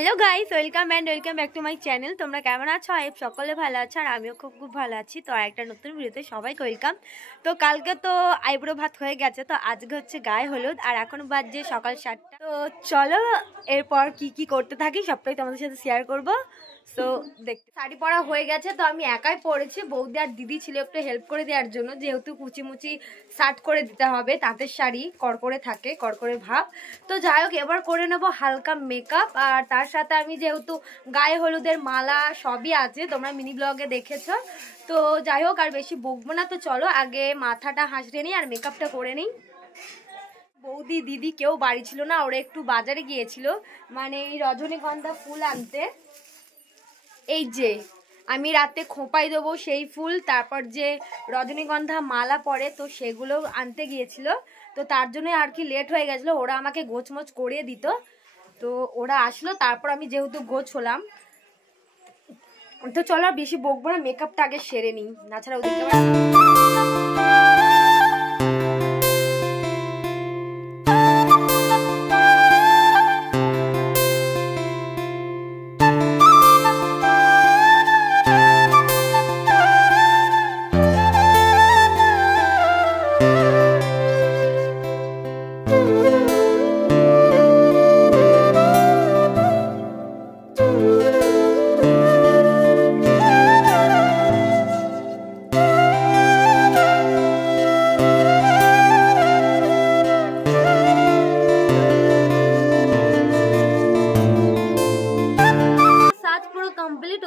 Hello guys, welcome back to my channel. তোমরা কেমন আছো? আই সকলে ভালো আছো আর আমিও খুব ভালো আছি। তো একটা নতুন ভিডিওতে সবাইকে ওয়েলকাম। তো কালকে তো আইব্রো ভাত হয়ে গেছে, তো আজকে হচ্ছে গায়ে হলুদ আর এখন বাজছে সকাল 7টা। তো চলো এরপর কি করতে থাকি সবটাই তোমাদের সাথে শেয়ার করবো। তো দেখতে শাড়ি পরা হয়ে গেছে, তো আমি একাই পরেছি। বৌদি আর দিদি ছিল একটু হেল্প করে দেওয়ার জন্য, যেহেতু কুচিমুচি শার্ট করে দিতে হবে, তাঁতের শাড়ি কড়কড়ে থাকে, কড়কড়ে ভাব। তো যাই হোক, এবার করে নেবো হালকা মেকআপ। আর তার সাথে আমি যেহেতু গায়ে হলুদের মালা সবই আছে, তোমরা মিনি ব্লগে দেখেছো। তো যাই হোক, আর বেশি বকবো না। তো চলো আগে মাথাটা হাসড়ে নিই আর মেকআপটা করে নিই। বৌদি দিদি কেউ বাড়ি ছিল না, ওরা একটু বাজারে গিয়েছিল, মানে এই রজনীগন্ধা ফুল আনতে। এই যে আমি রাতে খোঁপাই দেবো সেই ফুল, তারপর যে রজনীগন্ধা মালা পরে, তো সেগুলো আনতে গিয়েছিল। তো তার জন্য আর কি লেট হয়ে গেছিলো, ওরা আমাকে গোছমোছ করিয়ে দিত। তো ওরা আসলো, তারপর আমি যেহেতু গোছ হলাম। তো চলো আর বেশি বকবো না, মেকআপটা আগে সেরে নিই, তাছাড়া ওদিকে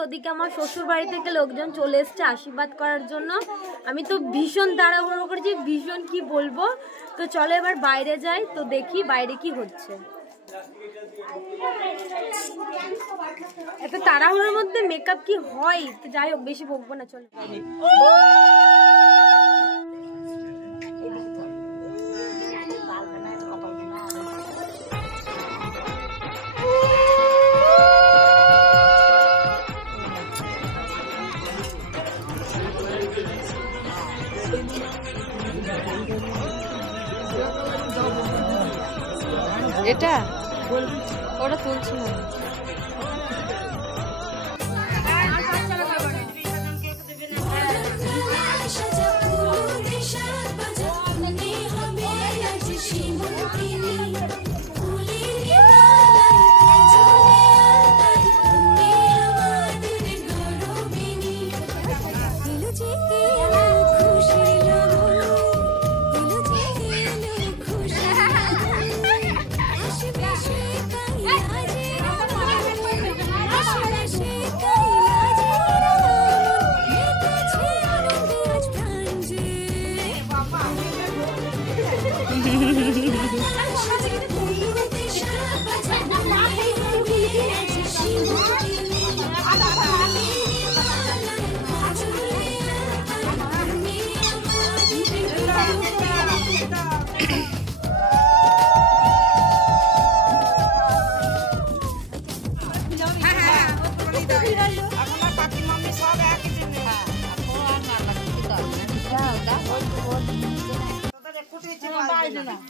ওদিকে আমার শ্বশুর বাড়ি থেকে লোকজন চলে এসছে আশীর্বাদ করার জন্য। আমি তো ভীষণ তাড়াহুড়ো করেছি, ভীষণ কি বলবো। তো চলো এবার বাইরে যাই, তো দেখি বাইরে কি হচ্ছে। এত তাড়াহুড়োর মধ্যে মেকআপ কি হয়? তো যাই হোক, বেশি বকবো না, চলো। এটা ওটা তুলছি না।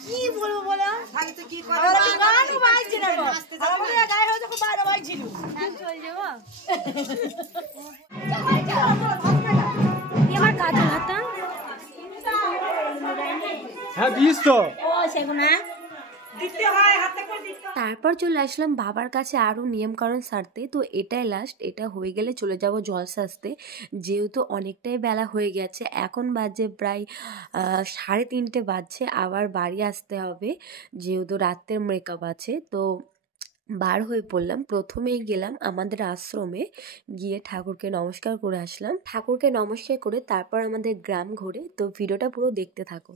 কি বলবো বলো, গানও বাজছে না, গায়ে হয়তো খুব বাইরে বাজছিল। চল যাবো আমার কাজল হাতা। হ্যাঁ দিস তো। ও সেগুনা তারপর চলে আসলাম বাবার কাছে আরও নিয়মকানুন সারতে। তো এটাই লাস্ট, এটা হয়ে গেলে চলে যাব জল সাজতে, যেহেতু অনেকটাই বেলা হয়ে গেছে। এখন বাজে প্রায় 3:30 বাজছে, আবার বাড়ি আসতে হবে যেহেতু রাতের মেকআপ আছে। তো বার হয়ে পড়লাম, প্রথমেই গেলাম আমাদের আশ্রমে, গিয়ে ঠাকুরকে নমস্কার করে আসলাম। ঠাকুরকে নমস্কার করে তারপর আমাদের গ্রাম ঘুরে। তো ভিডিওটা পুরো দেখতে থাকো।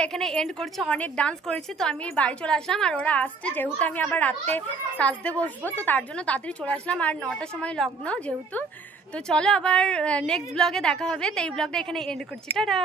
ব্লগটা এখানে এন্ড করছি। অনেক ডান্স করেছি, তো আমি বাড়ি চলে আসলাম। আর ওরা আসছে, যেহেতু আমি আবার রাতে সাজতে বসবো, তো তার জন্য তাড়াতাড়ি চলে আসলাম। আর 9টার সময় লগ্ন যেহেতু, তো চলো আবার নেক্সট ব্লগে দেখা হবে। তো এই ব্লগটা এখানে এন্ড করছি, টাটা।